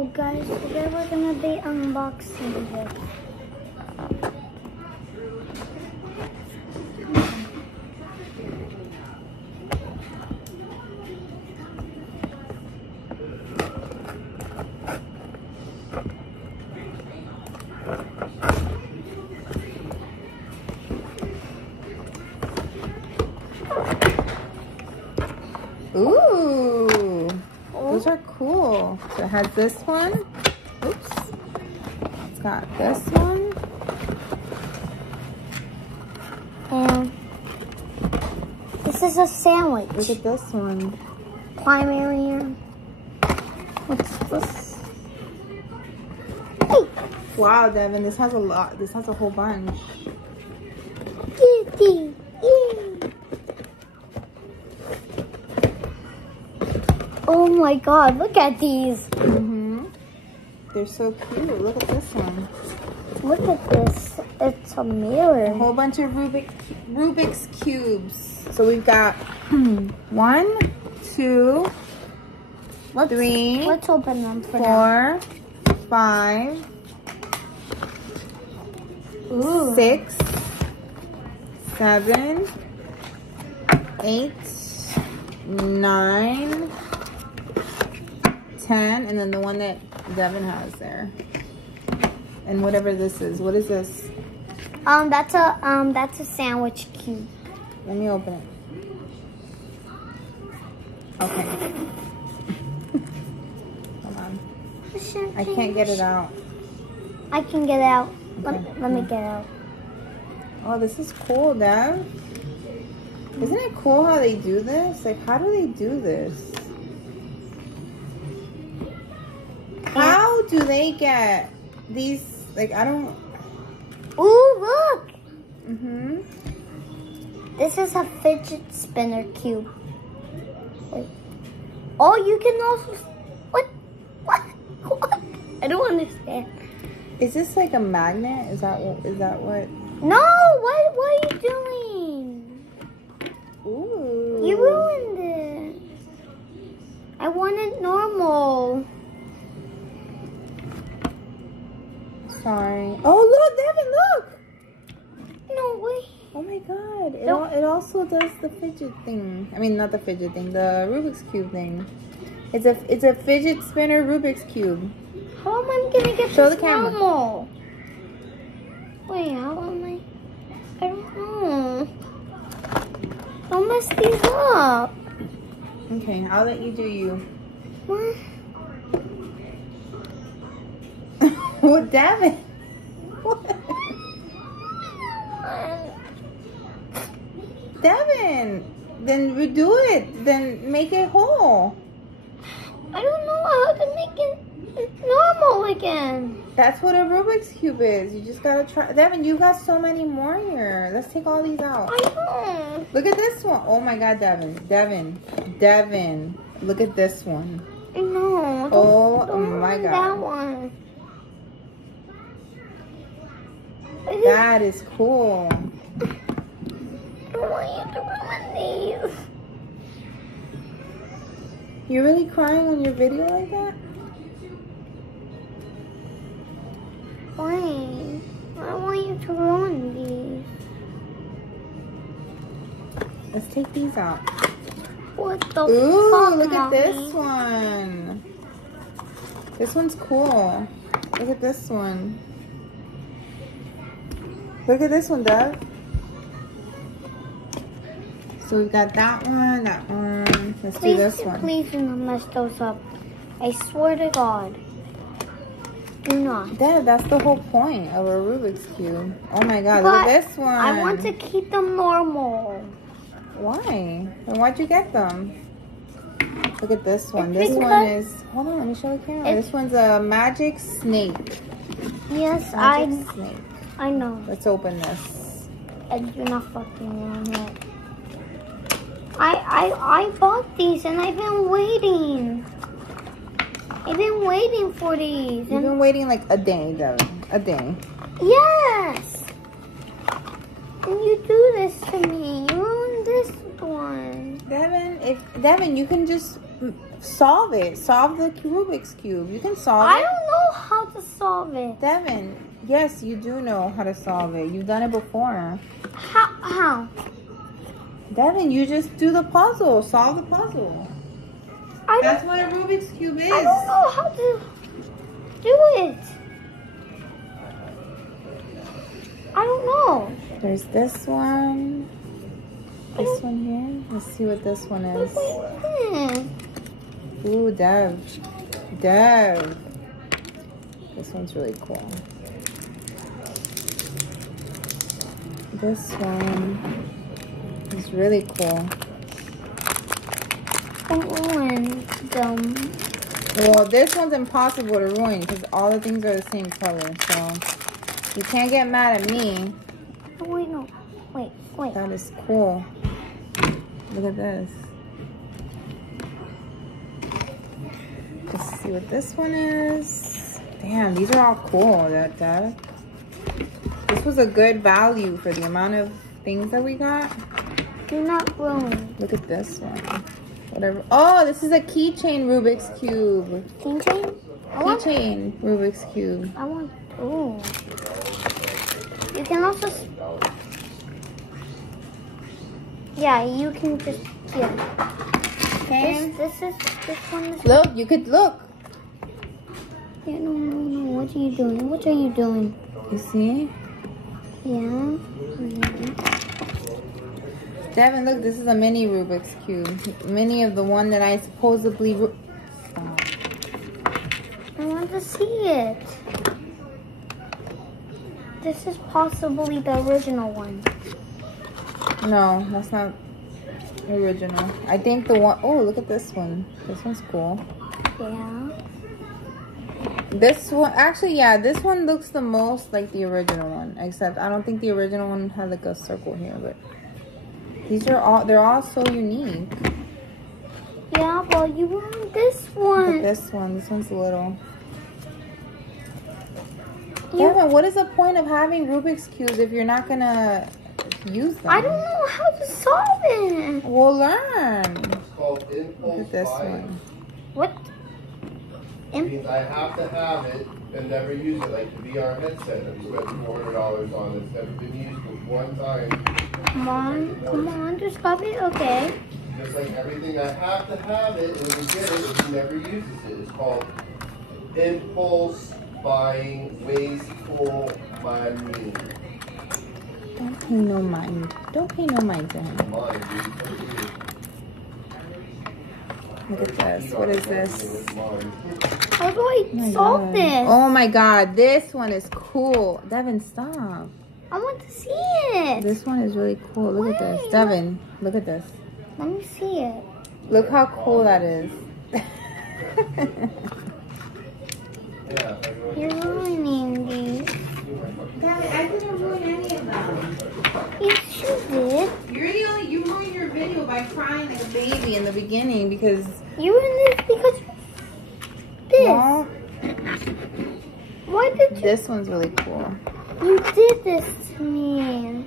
So guys, today we're gonna be unboxing this. Ooh, those are cool. So it has this one. Oops. It's got this one. And this is a sandwich. Look at this one. Primary. What's this? Hey! Wow, Devin, this has a lot. This has a whole bunch. Kitty! Oh my god, look at these. Mm-hmm. They're so cute. Look at this one. Look at this. It's a mirror. A whole bunch of Rubik's cubes. So we've got 1, 2, 3, Let's open them for now. 4, 5, Ooh. 6, 7, 8, 9, 10, and then the one that Devin has there. And whatever this is. What is this? That's a sandwich cube. Let me open it. Okay. Hold on. I can't get it out. I can get it out. Okay. Let me get it out. Oh, this is cool, Dev. Isn't it cool how they do this? Like, how do they do this? How do they get these, like, I don't... Ooh, look! Mm-hmm. This is a fidget spinner cube. Wait. Oh, you can also... What? What? What? I don't understand. Is this like a magnet? Is that what? No! What are you doing? Ooh. You ruined it. I want it normal. Sorry. Oh, look, Devin, look! No way. Oh my god. Nope. It also does the fidget thing. I mean, not the fidget thing, the Rubik's Cube thing. It's a fidget spinner Rubik's Cube. How am I gonna get Show this the camera. normal? Wait, how am I? I don't know. Don't mess these up. Okay, I'll let you do you. What? What, Devin? What? Devin, then redo it. Then make it whole. I don't know how to make it normal again. That's what a Rubik's Cube is. You just gotta try. Devin, you got so many more here. Let's take all these out. I know. Look at this one. Oh my god, Devin. Devin. Look at this one. I know. Oh my god. That one. That is cool. I don't want you to ruin these. You're really crying on your video like that? Why? I don't want you to ruin these. Let's take these out. What the Ooh, fuck, look at this Mommy? one. This one's cool. Look at this one. Look at this one, Dev. So we've got that one, that one. Let's do this one. Please do not mess those up. I swear to God. Do not. Dad, that's the whole point of a Rubik's Cube. Oh my god, But look at this one. I want to keep them normal. Why? Then why'd you get them? Look at this one. It's This one because- is, hold on, let me show the camera. This one's a magic snake. Yes, Magic snake. I know. Let's open this. And you're not fucking around yet. I bought these and I've been waiting. I've been waiting for these. You've been waiting like a day, Devin. A day. Yes. And you do this to me. You ruined this one. Devin, you can just solve it. Solve the Rubik's Cube. You can solve I it. don't know how to solve it. Devin, yes, you do know how to solve it. You've done it before. How? Devin, you just do the puzzle. Solve the puzzle. That's what a Rubik's Cube is. I don't know how to do it. I don't know. There's this one. This one here. Let's see what this one is. Ooh, Dev. This one's really cool. This one is really cool. Don't ruin them. Well, this one's impossible to ruin because all the things are the same color. So you can't get mad at me. Oh, wait, no. Wait. That is cool. Look at this. Let's see what this one is. Damn, these are all cool. This was a good value for the amount of things that we got. Do not ruin. Look at this one. Whatever. Oh, this is a keychain Rubik's Cube. Keychain? Keychain Rubik's Cube. I want. Ooh. You can also. Yeah, you can just. Yeah. Okay. This one is. Look, you could look. Yeah, no. What are you doing? What are you doing? You see? Yeah. Devin, look, this is a mini Rubik's Cube. Mini of the one that I supposedly... Stop. I want to see it. This is possibly the original one. No, that's not original. I think the one... Oh, look at this one. This one's cool. Yeah. This one... Actually, yeah, this one looks the most like the original one. Except I don't think the original one had like a circle here, but... These are all, they're all so unique. Yeah, well, you want this one. Look at this one. This one's little. Yeah, what is the point of having Rubik's Cubes if you're not going to use them? I don't know how to solve it. We'll learn. Look at this one. What? It means I have to have it and never use it, like the VR headset that we spent $400 on. It's never been used but one time. Come on, just copy it, okay. Just like everything, I have to have it, and when you get it, he never uses it. It's called impulse buying, wasteful money. Don't pay no mind. Don't pay no mind to him. Mine, dude. Look at this. What is this? How do I solve this? Oh my god, this one is cool. Devin, stop. I want to see it. This one is really cool. Look at this. Devin, look at this. Let me see it. Look how cool that is. You're ruining these. Devin, I didn't ruin any of them. Yes, you did. You ruined your video by crying like a baby in the beginning because... You ruined this because this. Well, Why did you... This one's really cool. You did this to me.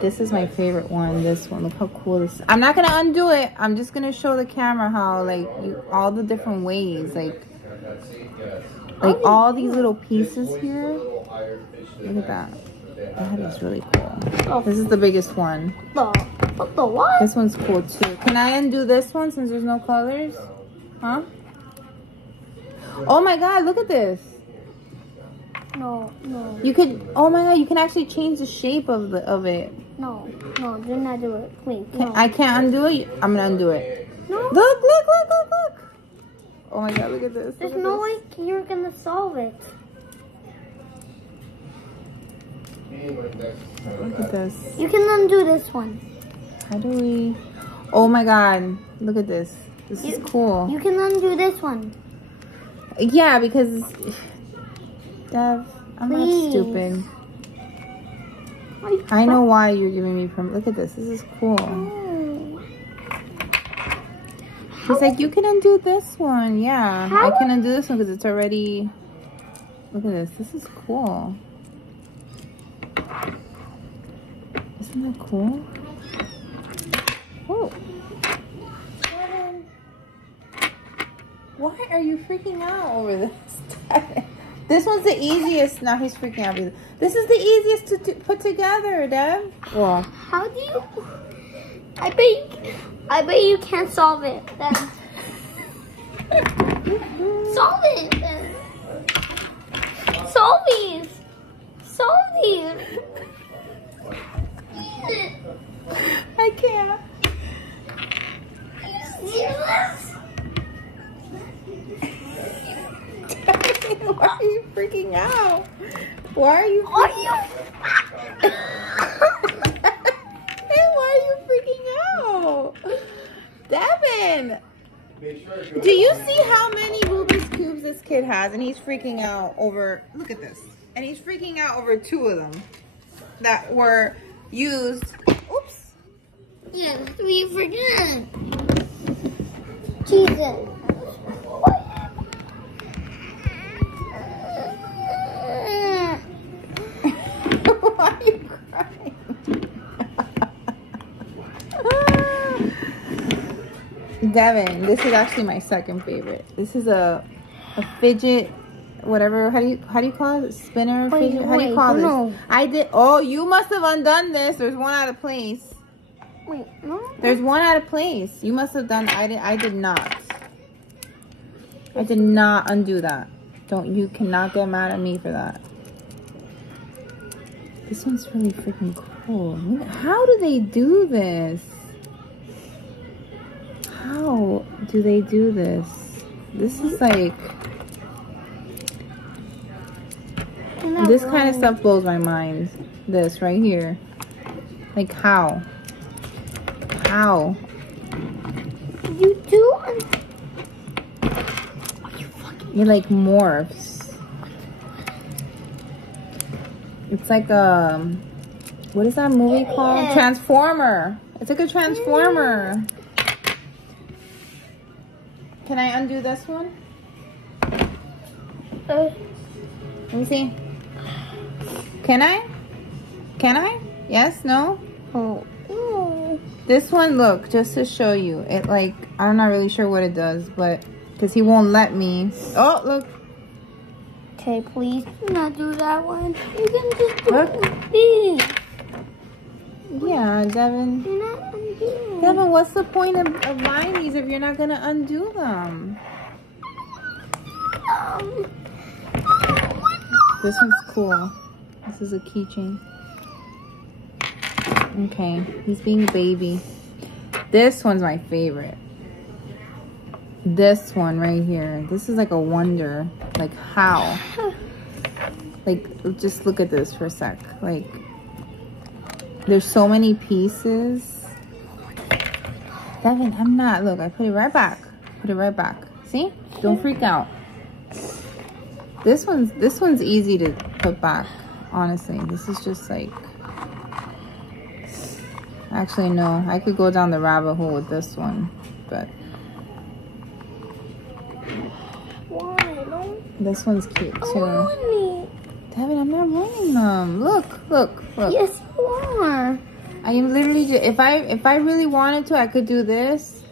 This is my favorite one. This one. Look how cool this is. I'm not going to undo it. I'm just going to show the camera how, like, all the different ways. Like all these little pieces here. Look at that. That is really cool. Oh. This is the biggest one. The what? This one's cool, too. Can I undo this one since there's no colors? Huh? Oh, my God. Look at this. No. You could, oh my god, you can actually change the shape of it. No, do not do it. Wait, I can't undo it? I'm gonna undo it. No. Look. Oh my god, look at this. There's no way you're gonna solve it. Look at this. You can undo this one. How do we, oh my god, look at this. This is cool. You can undo this one. Yeah, because... Dev, I'm not stupid. I know why you're giving me permission. Look at this. This is cool. He's like, you can undo this one. Yeah, I can undo this one because it's already... Look at this. This is cool. Isn't that cool? Oh. Why are you freaking out over this? This one's the easiest. Now he's freaking out. This is the easiest to put together, Deb. Well, how do you? I bet you can't solve it. Then. Solve it. Then. Solve these. Solve these. I can't. Why are you freaking out? Why are you? Are you? Hey, why are you freaking out, Devin? Do you see how many Rubik's cubes this kid has, and he's freaking out over? Look at this, and he's freaking out over 2 of them that were used. Oops. Yeah, that's what you forget. Jesus. Why are you crying? Devin, this is actually my second favorite. This is a fidget, whatever. How do you call it? Spinner, fidget. How do you call this? I did. Oh, you must have undone this. There's one out of place. Wait, no. There's one out of place. You must have done. I did not. I did not undo that. You cannot get mad at me for that. This one's really freaking cool. How do they do this? How do they do this? This is like... This kind of stuff blows my mind. This right here. Like how? How? You do? It like morphs. It's like what is that movie called? Transformer. It's like a transformer. Can I undo this one? Let me see. Can I? Can I? Yes? No? Oh. This one, look, just to show you. It like, I'm not really sure what it does, but because he won't let me. Oh, look. Okay, please do not do that one. You can just do Look. this. Yeah, Devin. You're not undoing. Devin, what's the point of buying these if you're not going to undo them? This one's cool. This is a keychain. Okay, he's being a baby. This one's my favorite. This one right here. This is like a wonder. Like how? Like, just look at this for a sec. Like, there's so many pieces. Devin, I'm not. Look, I put it right back. Put it right back. See? Don't freak out. This one's easy to put back. Honestly, this is just like... Actually, no. I could go down the rabbit hole with this one, but... Why? This one's cute too. Don't Devin, I'm not ruining them. Look, look, look. Yes, you are. I am literally just, if I really wanted to, I could do this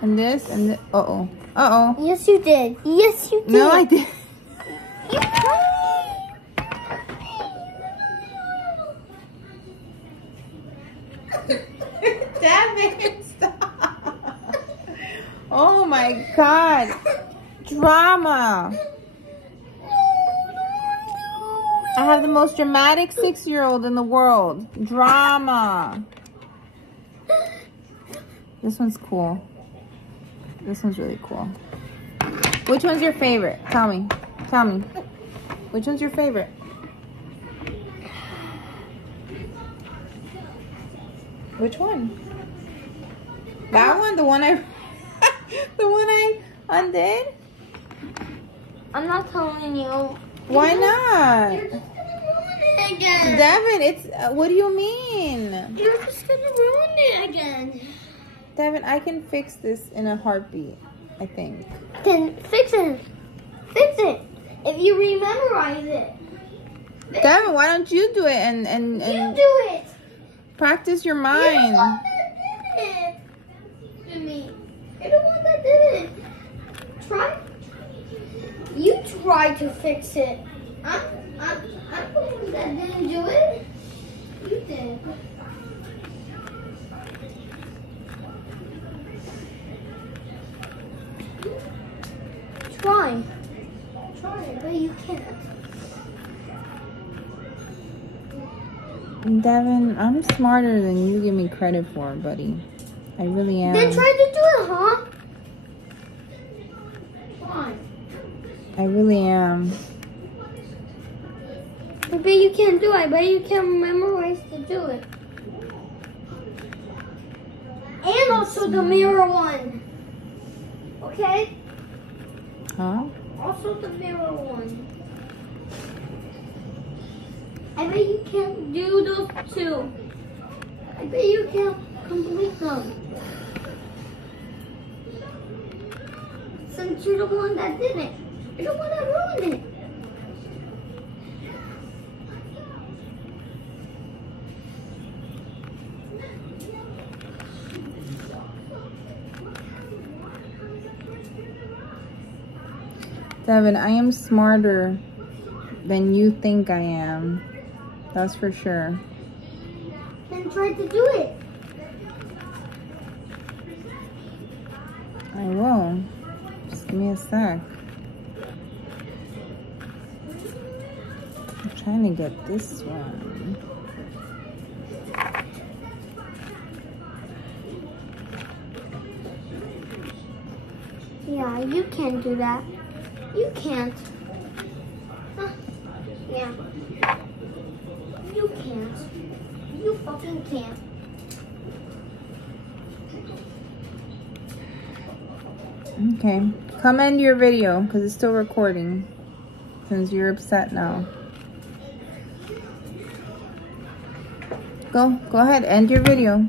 and this and this. Uh-oh. Uh-oh. Yes, you did. Yes, you did. No, I did. Devin, stop. Oh my God. Drama. I have the most dramatic 6-year-old in the world. Drama. This one's cool. This one's really cool. Which one's your favorite? Tell me. Tell me. Which one's your favorite? Which one? That one? The one I... the one I undid? I'm not telling you. Why not? You're just gonna ruin it again. Devin, it's... what do you mean? You're just gonna ruin it again. Devin, I can fix this in a heartbeat, I think. Then fix it. Fix it. If you rememorize it. Devin, why don't you do it and You do it. practice your You're the mind? one that did it to me. You're the one that did it. try? You try to fix it. I'm the one that didn't do it. You did. Try, but you can't. Devin, I'm smarter than you give me credit for, buddy. I really am. Then try to do it, huh? Fine. I really am. I bet you can't do it. I bet you can't memorize to do it. And also the mirror one. Okay? Huh? Also the mirror one. I bet you can't do those two. I bet you can't complete them. Since you're the one that did it. You're the one that ruined it. Devin, I am smarter than you think I am. That's for sure. Then try to do it. I will. Just give me a sec. I'm trying to get this one. Yeah, you can't do that. You can't. Huh. Yeah. You can't. You fucking can't. Okay. Come end your video because it's still recording. Since you're upset now. Go ahead. End your video.